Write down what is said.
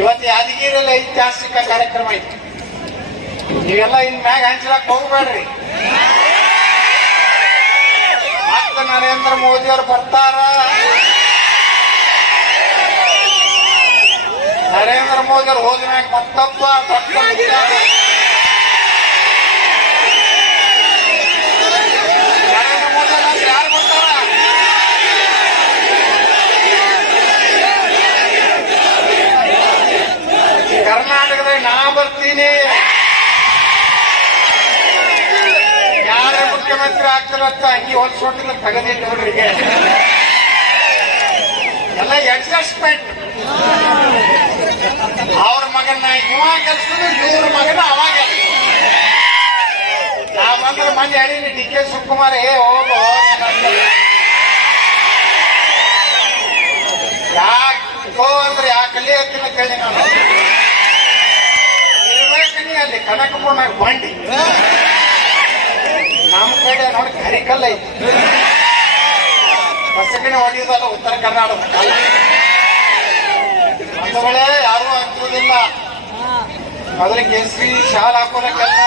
ಇವತ್ತು ಯಾದಗಿರಿಯಲ್ಲಿ ಐತಿಹಾಸಿಕ ಕಾರ್ಯಕ್ರಮ ಐತಿ ನೀವೆಲ್ಲ ಇನ್ ಮ್ಯಾಗ ಹಂಚಲಕ್ ಹೋಗ್ಬೇಡ್ರಿ. ಮತ್ತೆ ನರೇಂದ್ರ ಮೋದಿ ಅವ್ರು ಬರ್ತಾರ. ನರೇಂದ್ರ ಮೋದಿ ಅವ್ರು ಹೋದ ಮ್ಯಾಗ ದೊಡ್ಡ ವಿಚಾರ. ನರೇಂದ್ರ ಮೋದಿ ಅವ್ರು ಅಂದ್ರೆ ಯಾರು ಬರ್ತಾರ ಕರ್ನಾಟಕದಾಗ ನಾ ಬರ್ತೀನಿ ಯಾರೇ ಮುಖ್ಯಮಂತ್ರಿ ಆಗ್ತಾರಂತ ಅಂಗಿ ಹೊಲ್ಸ್ಕೊಂಡಿಲ್ಲ ತಗದಿಲ್ಲ ನೋಡ್ರಿ ಈಗ. ಎಲ್ಲ ಅಡ್ಜಸ್ಟ್ಮೆಂಟ್ ಅವ್ರ ಮಗನ ಇವಾಗ ಕಲ್ಸಿದ್ರು, ಇವ್ರ ಮಗನ ಅವಾಗ ನಾವಂದ್ರೆ ಮಂದಿ ಹೇಳಿದ್ರಿ ಡಿ ಕೆ ಶಿವಕುಮಾರ್, ಏ, ಹೋಗು ಯಾಕೋ ಅಂದ್ರೆ ಯಾಕಲ್ಲಿ ಹತ್ತಿನ ಕೇಳಿ ನಾನು. ಅಲ್ಲಿ, ಕನಕಪುರ್ನಾಗ ಬಂಡಿ. ಕಡೆ ಕಲ್ಲೈ ಐತಿ. ಹೊಡೆಯುವುದಲ್ಲ ಉತ್ತರ ಕರ್ನಾಟಕ. ಒಂದು ವೇಳೆ ಯಾರು ಆಗ್ತಿರೋದಿಲ್ಲ ಅದ್ರ ಕೇಸರಿ ಶಾಲ್ ಹಾಕೋದ ಕೆಲಸ.